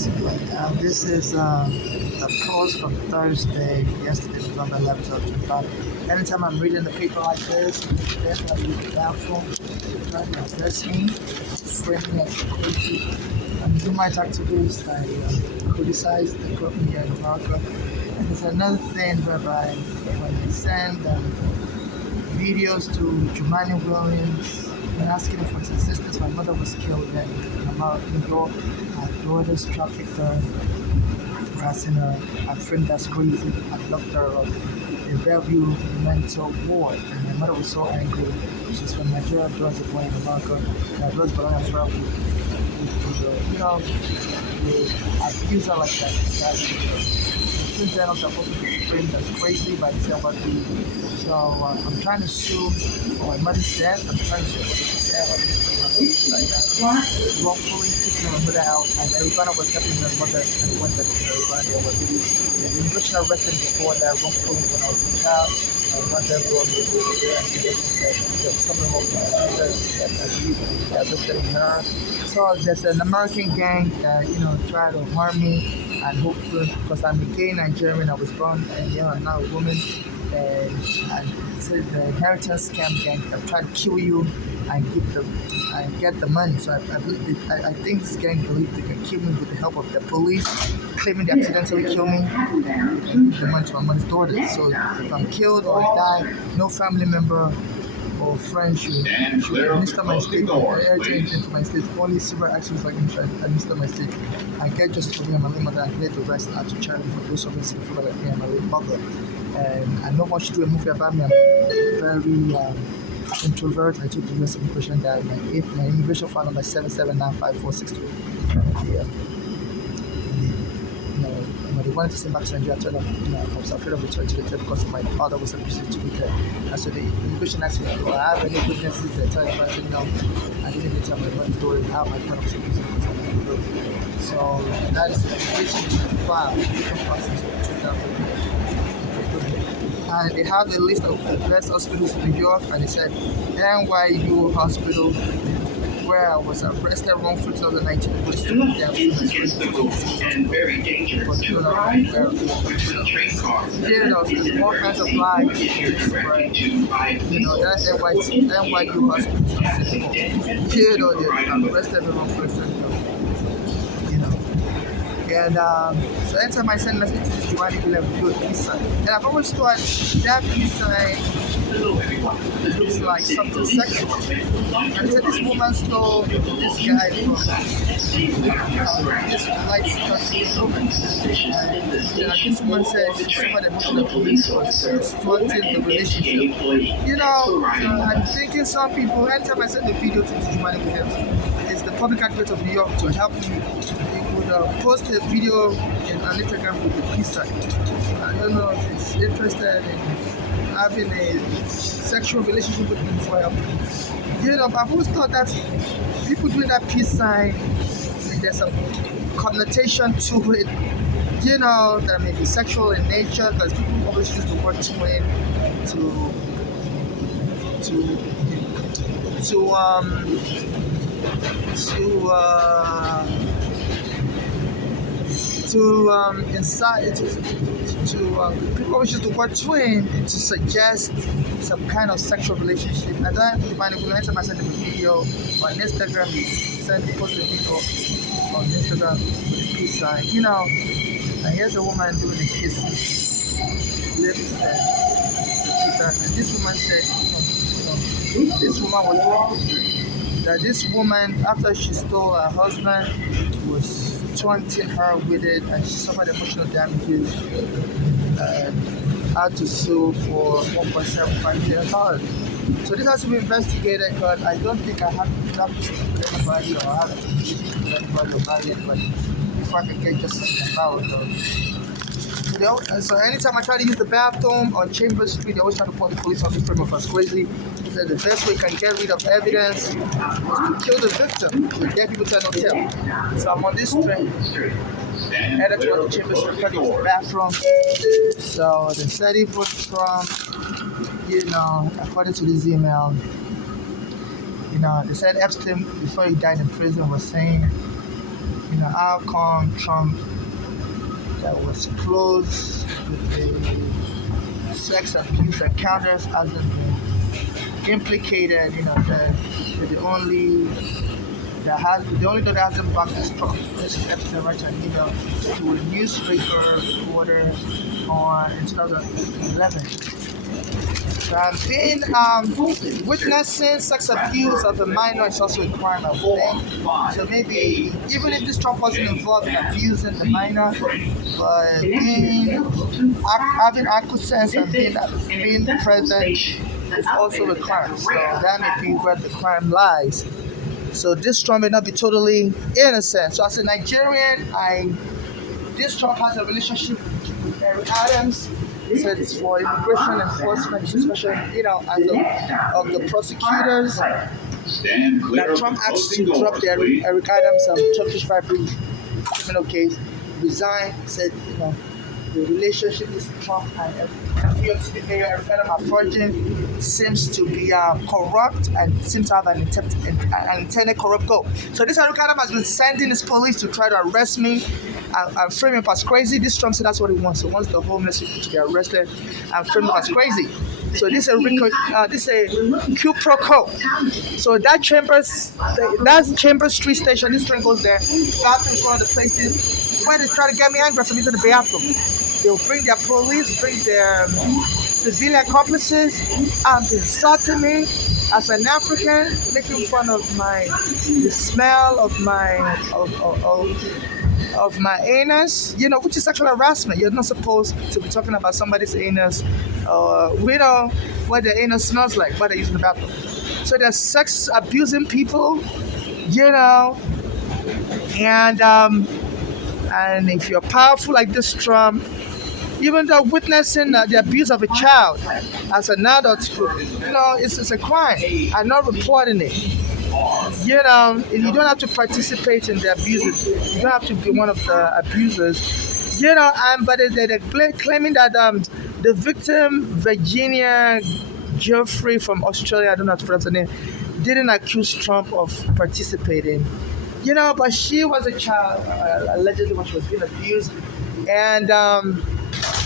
This is a post from Thursday, yesterday was on my laptop. Anytime I'm reading the paper like this, there's going to be the bathroom, trying to address me, frame me as crazy. Human rights activists, I criticize the government here in America. And there's another thing whereby when they send videos to Jumani Williams and asking for his assistance, my mother was killed in American law. My daughter's trafficked her, harassing her. My friend that's crazy. I locked her up in Bellevue mental ward. And my mother was so angry. She's from Nigeria, drugs are born in America. And drugs belong to her with abuse her like that. Since then, I'm supposed to be framed as crazy by somebody. So I'm trying to sue for my mother's death. I'm trying to sue for the death of wrongfully kicking my mother out. And everybody was helping my mother and went to everybody. The immigration arrested me before that wrongfully when I was a child. My mother brought me over there and said there's something wrong with my mother. I believe they arrested her. So there's an American gang that try to harm me. And hopefully, because I'm a gay Nigerian, I was born and I'm now a woman, and so the inheritance scam gang that try to kill you and get the money. So I think this gang believes they can kill me with the help of the police, claiming they accidentally kill me and give the money to my mother's daughter. So if I'm killed or I die, no family member or friends should administer my estate or anything for my estate. Only civil actions like administer my estate and get justice for me and my late mother and clear the rest out to charity for those of us who like me and my late mother. And I don't want to do a movie about me. I'm very introvert. I took the US immigration that my immigration file number 77954623. Yeah. When they wanted to send back to Nigeria, I told them, I was afraid of returning to the country because my father was abusive to me there. And so the immigration asked me, do I have any witnesses that tell you about it? No, I didn't even tell my friend's story how my father was abusive because I didn't know. So that is the immigration file, immigration process of 2000. And they have a list of the best hospitals in New York, and they said NYU Hospital, where I was arrested wrongfully in 2019 for student and very dangerous to ride with a train car. There's all kinds of lies. That's NYU Hospital. They're arrested wrongfully. And so anytime I send message to Jumani, will have do a peace sign. And I've always thought that peace sign looks like something sexual. And so this woman stole this guy from this white person woman. And this woman said somebody mentioned the police was exploiting the relationship. So I'm thinking some people, anytime I send the video to Jumani Williams, it's the public advocate of New York to help me. Post a video on Instagram with the peace sign. I don't know if it's interested in having a sexual relationship with me before I help you. But I've always thought that people doing that peace sign, there's some connotation to it, that may be sexual in nature, because people always use the word twin people always use the word twin to suggest some kind of sexual relationship. And then anytime I send them a video on Instagram, post a video on Instagram with a peace sign, and here's a woman doing a kiss lips and this woman said, this woman was wrong, that this woman, after she stole her husband, was taunting her with it, and she suffered emotional damages and had to sue for $1.75 million. So this has to be investigated, because I don't think I have enough to kill anybody or have to kill anybody or marry anybody before I can get justice in the power. And so anytime I try to use the bathroom on Chambers Street, they always try to point the police officer frame of us crazy. He said the best way you can get rid of evidence is to kill the victim. Dead people tell no tale. So I'm on this train, headed towards the Chambers Street, trying to use the bathroom. So they said it was from, according to this email, they said Epstein, before he died in prison, was saying how come Trump that was close with the sex abuse encounters hasn't been implicated, the only that hasn't backed this Trump this episode right now, to a newspaper reporter in 2011. Being witnessing sex abuse of a minor is also a crime, I would think. So maybe even if this Trump wasn't involved in abusing the minor, but having acquiescence and being present is also a crime. So that may be where the crime lies. So this Trump may not be totally innocent. So as a Nigerian, this Trump has a relationship with Eric Adams. So it's for immigration enforcement, especially, as of the prosecutors that Trump asked to drop the Eric Adams Turkish bribery criminal case, resign, said, the relationship with Trump and New York City Mayor Eric Adams approaching seems to be corrupt and seems to have an intended corrupt goal. So this Eric Adams has been sending his police to try to arrest me and frame him as crazy. This Trump said that's what he wants. He wants the homeless people to get arrested and frame him as crazy. So this is a quid pro quo. So that Chambers Street station, this train goes there. That's in front of the places where they try to get me angry for me to the bathroom. They'll bring their police, bring their civilian accomplices, and insulting me as an African, making fun of the smell of my anus, which is sexual harassment. You're not supposed to be talking about somebody's anus, we know what their anus smells like, what they use in the bathroom. So they're sex abusing people, and if you're powerful like this Trump, even though witnessing the abuse of a child as an adult, it's a crime, and not reporting it. You don't have to participate in the abuses. You don't have to be one of the abusers. But they're claiming that the victim, Virginia Geoffrey from Australia, I don't know how to pronounce her name, didn't accuse Trump of participating. But she was a child, allegedly, when she was being abused, and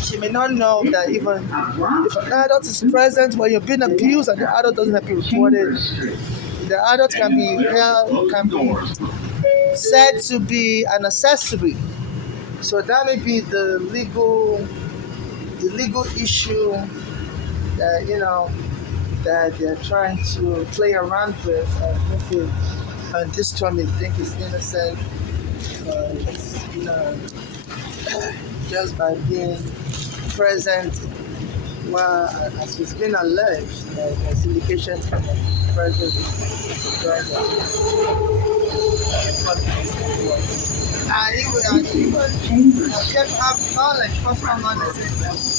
she may not know that even if an adult is present when you're being abused and the adult doesn't have to be reported, the adult can be said to be an accessory. So that may be the legal issue that that they're trying to play around with. And this time they think he's innocent, just by being present. Well, as it's been alleged, there's indications from the president he kept have knowledge, personal knowledge,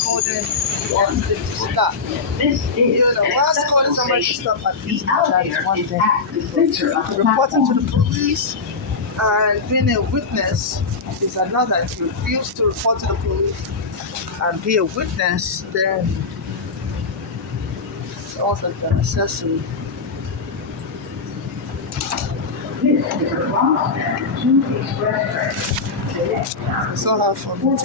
coding everything to stop. While calling somebody to stop abusing the child is one thing. Reporting to the police and being a witness is another. If you refuse to report to the police and be a witness, then it's also an accessory. It's so hard for me to